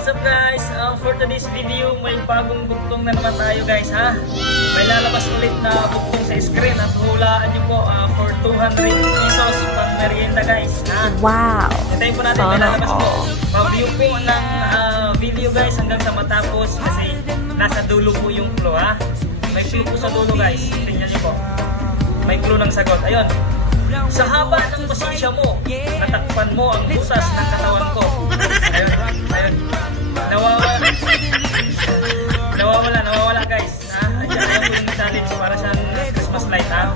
What's up guys? For today's video, may bagong bugtong na naman tayo guys ha. May lalabas ulit na bugtong sa screen at hulaan nyo po for 200 pesos pang merienda guys ha. Wow! Hintayin po natin may lalabas po. Pa-view po ng video guys hanggang sa matapos kasi nasa dulo po yung clue ha. May clue po sa dulo guys. Tingnan nyo po. May clue ng sagot. Ayun. Sa haba ng pasensya mo, natakpan mo ang butas ng katawan ko. Ayun, ayun. Nawawala guys. Ayan po yung challenge para sa Christmas light ha.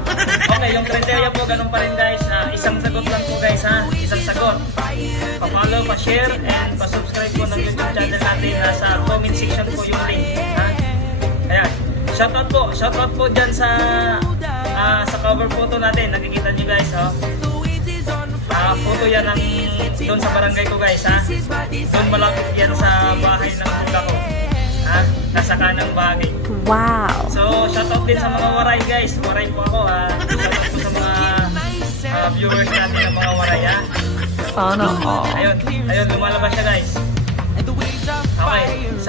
Okay, yung criteria po ganun pa rin guys. Isang sagot lang po guys ha. Isang sagot. Pa-follow, pa-share, and pa-subscribe po ng YouTube channel natin. Nasa comment section po yung link ha. Ayan. Shoutout po dyan sa cover photo natin, nakikita nyo guys ha. Photo yan ng doon sa barangay ko guys ha. Doon malapit yan sa bahay ng tula ko ha. Nasa kanang bahagi. Wow! So shoutout din sa mga waray guys. Waray po ako ha. Shoutout po sa mga viewers natin ng mga waray ha. Sana all. Ayun lumalabas siya guys. Okay, ayun.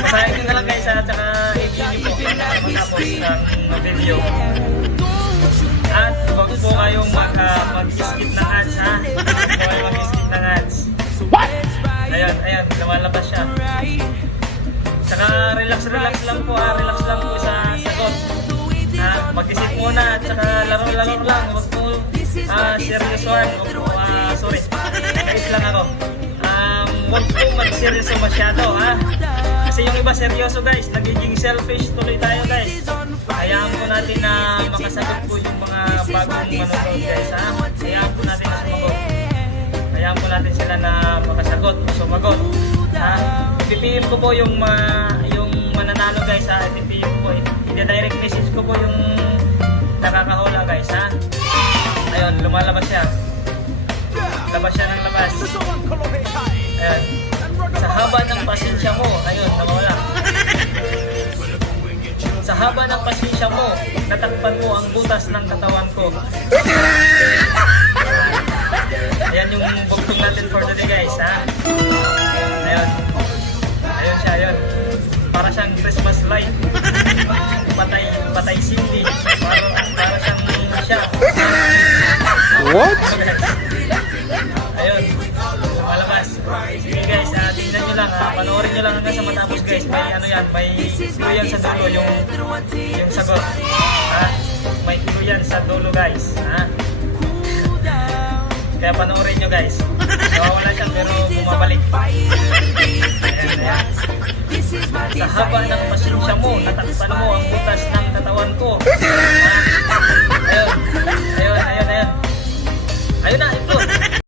Basahin nyo na lang guys at saka i-view nyo po matapos ang video. At huwag po kayong mag-skip ng ads ha. Huwag po kayong mag-skip ng ads. Ayun, lumalabas siya. Saka relax lang po ha. Relax lang po sa sagot. Mag-isip muna at saka laro-laro lang. Huwag po seryosohan. Sorry, nais lang ako. Huwag po mag-seryoso masyado ha. Kasi yung iba seryoso guys, nagiging selfish tuloy tayo guys. Hayaan po natin na makasagot po yung mga bagong manonood guys ha. Hayaan po natin na sumagot. Hayaan po natin sila na makasagot o sumagot ha. Ipipihim ko po yung mananalo guys ha. Ipipihim ko, i-direct message ko po yung nakakahula guys ha. Ayun, lumalabas siya. Labas siya ng labas. Ayan. Sa haba ng pasensya mo, ayun, nawala. Sa haba ng pasensya mo, natakpan mo ang butas ng katawan ko. Ayan yung bugtong natin for today guys, ha? Ayun. Ayun siya, ayun. Para siyang Christmas light. Patay sindi. Para siyang siya. What? Ayun. Malabas. Sige guys, tingnan nyo lang panoorin nyo lang hanggang sa matapos guys. May may clue yan sa dulo yung sagot may clue yan sa dulo guys kaya panoorin nyo guys. Nawawala siya pero bumabalik. Ayan. Sa haba ng pasensya mo, natakpan mo ang butas